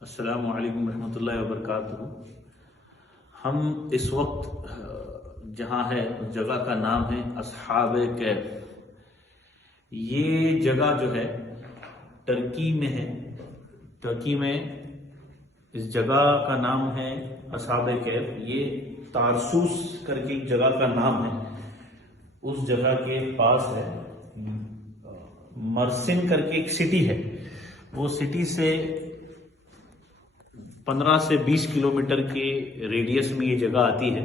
السلام علیکم ورحمۃ اللہ وبرکاتہ۔ ہم اس وقت جہاں ہے اس جگہ کا نام ہے اصحاب کہف۔ یہ جگہ جو ہے ترکی میں ہے۔ ترکی میں اس جگہ کا نام ہے اصحاب کہف۔ یہ تارسوس کر کے ایک جگہ کا نام ہے، اس جگہ کے پاس ہے۔ مرسن کر کے ایک سٹی ہے، وہ سٹی سے 15 سے 20 کلومیٹر کے ریڈیس میں یہ جگہ آتی ہے۔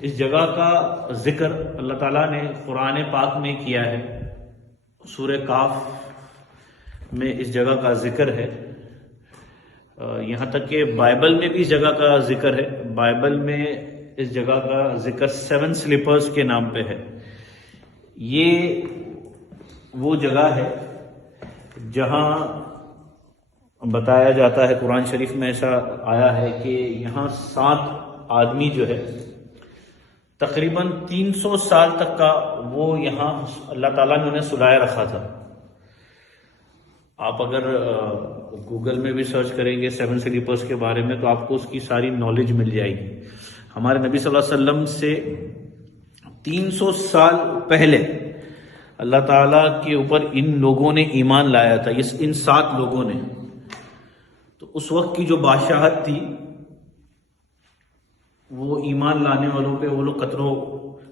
اس جگہ کا ذکر اللہ تعالیٰ نے قرآن پاک میں کیا ہے۔ سورہ کاف میں اس جگہ کا ذکر ہے، یہاں تک کہ بائبل میں بھی اس جگہ کا ذکر ہے۔ بائبل میں اس جگہ کا ذکر 7 سلیپرز کے نام پہ ہے۔ یہ وہ جگہ ہے جہاں بتایا جاتا ہے، قرآن شریف میں ایسا آیا ہے کہ یہاں 7 آدمی جو ہے تقریباً 300 سال تک کا وہ یہاں اللہ تعالیٰ نے انہیں سلائے رکھا تھا۔ آپ اگر گوگل میں بھی سرچ کریں گے 7 سلیپرز کے بارے میں تو آپ کو اس کی ساری نالج مل جائے گی۔ ہمارے نبی صلی اللہ علیہ وسلم سے 300 سال پہلے اللہ تعالیٰ کے اوپر ان لوگوں نے ایمان لایا تھا، ان 7 لوگوں نے۔ تو اس وقت کی جو بادشاہت تھی وہ ایمان لانے والوں پہ وہ لوگ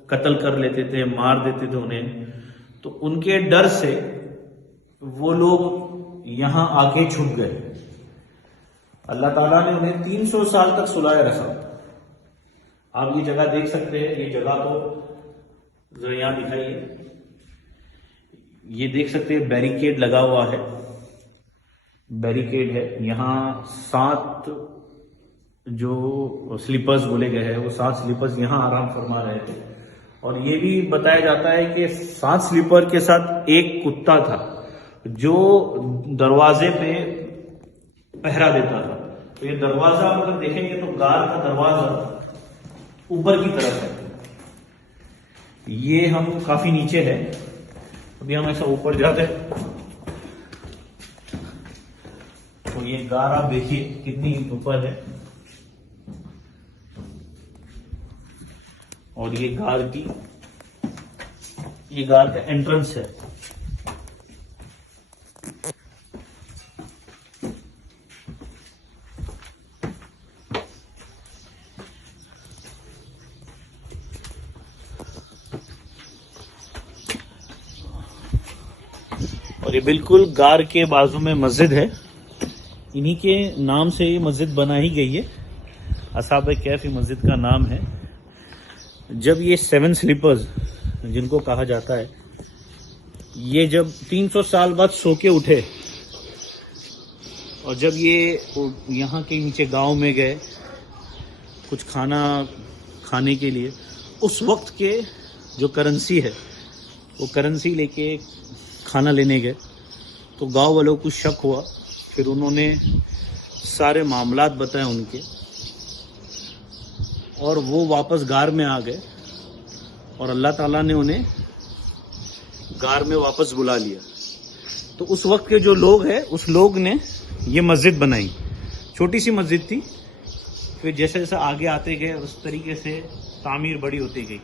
قتل کر لیتے تھے، مار دیتے تھے انہیں۔ تو ان کے ڈر سے وہ لوگ یہاں آ کے چھپ گئے۔ اللہ تعالیٰ نے انہیں 300 سال تک سلائے رکھا۔ آپ یہ جگہ دیکھ سکتے ہیں، یہ جگہ کو ذرا یہاں دکھائیے۔ یہ دیکھ سکتے ہیں بیریکیڈ لگا ہوا ہے، بیریکیڈ ہے۔ یہاں 7 جو سلیپرز بولے گئے ہیں وہ 7 سلیپرز یہاں آرام فرما رہے تھے۔ اور یہ بھی بتایا جاتا ہے کہ 7 سلیپر کے ساتھ ایک کتا تھا جو دروازے پہ پہرا دیتا تھا۔ تو یہ دروازہ اگر دیکھیں گے تو غار کا دروازہ اوپر کی طرف ہے۔ یہ ہم کافی نیچے ہے، ابھی ہم ایسا اوپر جاتے ہیں تو یہ غار آپ دیکھیے کتنی اوپر ہے، اور یہ غار کا انٹرنس ہے۔ اور یہ بالکل غار کے بازو میں مسجد ہے، انہی کے نام سے یہ مسجد بنا ہی گئی ہے۔ اصحاب کہف مسجد کا نام ہے۔ جب یہ 7 سلیپرز جن کو کہا جاتا ہے، یہ جب 300 سال بعد سو کے اٹھے اور جب یہ یہاں کے نیچے گاؤں میں گئے کچھ کھانا کھانے کے لیے، اس وقت کے جو کرنسی ہے وہ کرنسی لے کے کھانا لینے گئے تو گاؤں والوں کو شک ہوا۔ پھر انہوں نے سارے معاملات بتائے ان کے، اور وہ واپس غار میں آ گئے، اور اللہ تعالیٰ نے انہیں غار میں واپس بلا لیا۔ تو اس وقت کے جو لوگ ہیں اس لوگ نے یہ مسجد بنائی، چھوٹی سی مسجد تھی، پھر جیسے جیسے آگے آتے گئے اس طریقے سے تعمیر بڑی ہوتی گئی۔